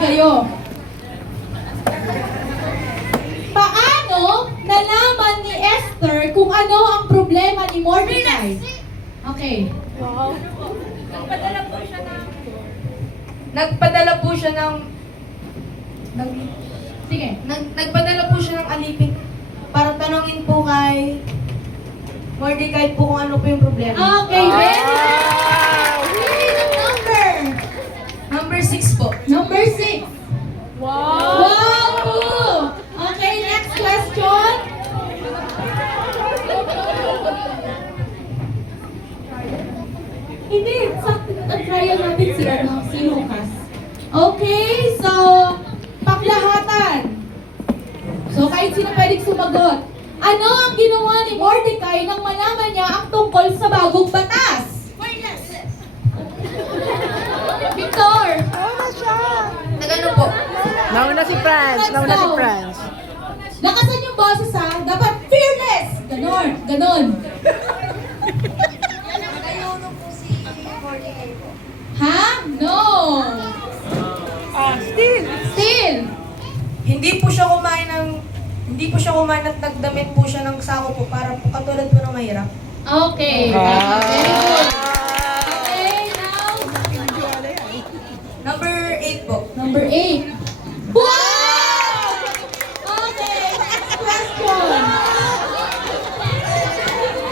kayo. Paano nalaman ni Esther kung ano ang problema ni Mordecai? Okay. Wow. Nagpadala po siya ng Sige. nagpadala po siya ng alipin para tanongin po kay Mordecai po kung ano po yung problema. Okay, very good. Really good number. Number 6 po. Number 6. Wow. Wow! Okay, next question. Hindi, trial natin si Lucas. Okay, so, paklahatan. So, kahit sino pwedeng sumagot. Ano ang ginawa ni Mordecai nang malaman niya ang tungkol sa bagong batas? Victor! Nagano po? Nauna si Franz. Nauna si Franz. Lakasan yung boses ha. Dapat fearless! Ganon, ganon. Nagayuno po si Mordecai po. Ha? No! Still. Still! Hindi po siya kumain at nagdamit po siya ng sako po para po katulad po ng mahirap. Okay. Very good. Okay, now, Number 8 po. number 8. Wow! Okay, next question.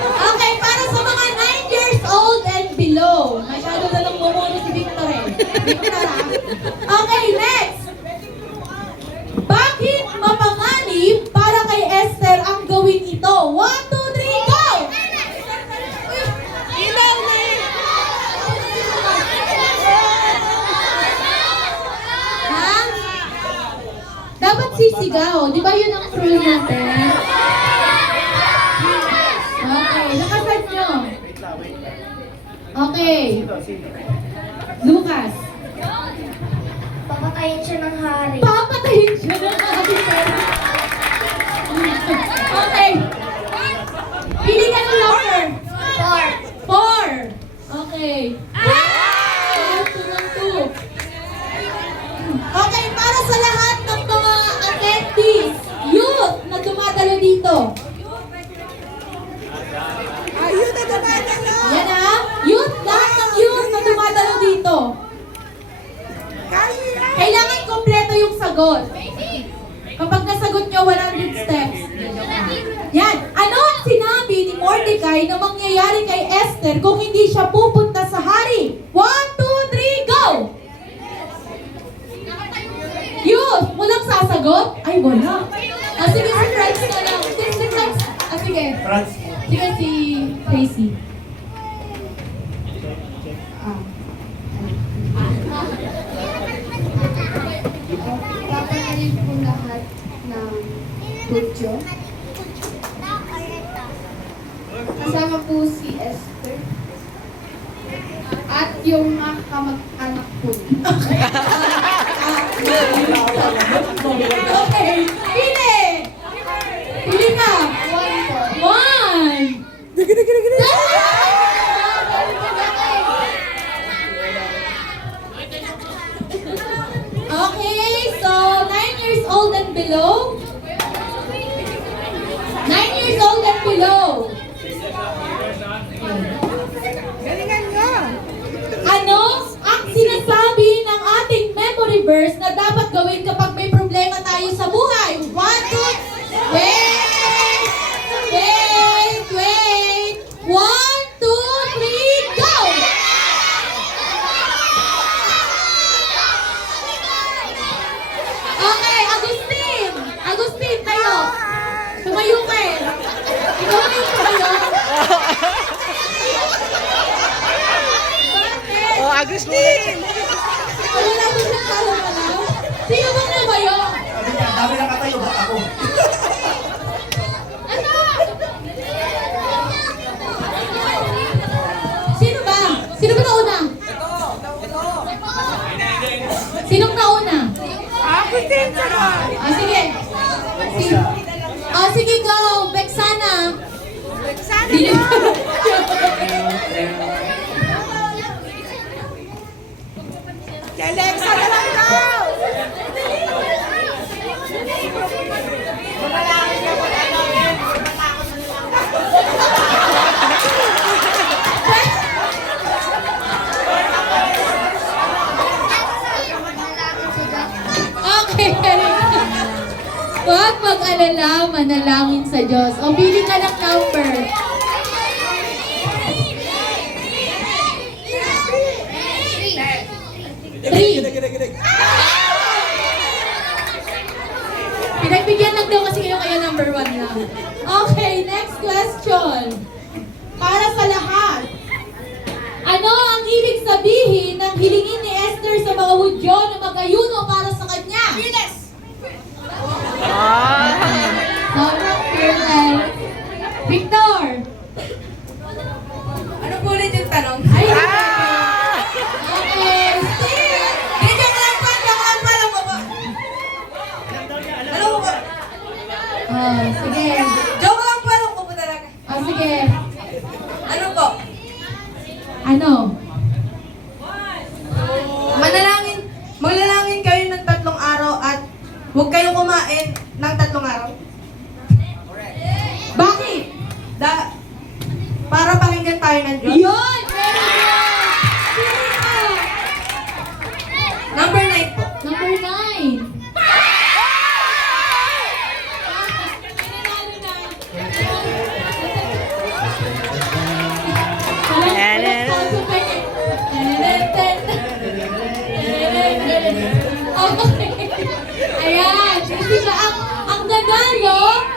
Okay, para sa mga 9 years old and below. Masyado na lang mumuna si Victor eh. Victor ha? Okay, next. Bakit mapanganib para kay Esther ang gawin ito? 1, 2, 3, go! Ilaw na Ha? Dapat sisigaw. Di ba yun ang rule natin? Okay, lakasan nyo. Okay. Lucas. Papatayin siya ng hari. Papatayin siya ng officer. Okay. Pili ka ng number. 4. Okay. Wow! 2. Okay, para sa lahat ng mga attendees, youth na dumadalo dito. Ayun na dumadalo. Yan ha. Youth, lahat ng youth na dumadalo dito. Kailangan kompleto yung sagot. Kapag nasagot nyo 100 steps. Yan. Ano ang sinabi ni Mordecai na mangyayari kay Esther kung hindi siya pupunta sa hari? 1, 2, 3, go! Youth, walang sasagot? Ay, wala. Sige, si Franz na lang. Si Franz. Sige. Sige, si Tracy. Papatayin po lahat ng tutyo. Kasama po si Esther. At yung mga kamag-anak po. Okay. Pili! Pili ka! 1 po. 1! Okay, so 9 years old and below? 9 years old and below. Galingan nyo. Ano ang sinasabi ng ating memory verse na dapat gawin kapag may problema tayo sa buhay? 1, 2, wait! Wait! Wait! 1, 2, 3, go! Okay, Agustin! Agustin, tayo! Tumayo ka eh! Ikaw na yung tumayo? Bakit? Oh, Agustin. Wala mo siya talo ka lang? Sino bang tumayo? Dami na katayo, ba ako? Ano? Sino ba? Sino ba nauna? Sinong nauna? Agustin, sarap. Sige. Sige, go. Vexana. Sana Dili- mo. Kay Alexa na lang daw. Huwag mag-alala, manalangin sa Diyos. O, pili ka ng number. Three. Pinagbigyan lang daw kasi kayo kaya number 1 lang. Okay, next question. Para sa lahat. Ano ang ibig sabihin ng hilingin ni Esther sa mga Hudyo na mag-ayuno para sa kanya? Sobrang fearless. Victor! Ano po ulit yung tanong? Ay, okay. Steve! Hindi, joke lang pa. Alam ko ba? Alam ko ba? Oh, sige. Joke lang pa. Alam ko po talaga. Oh, sige. Ano po? Ano? Manalangin kayo ng 3 araw at huwag kayong kumain ng 3 araw. Bakit? Para pakinggan tayo ng Diyos. Yun! Very good! Number 9 po. Number 9. Okay. Ayan. Kasi siya, ang nanalo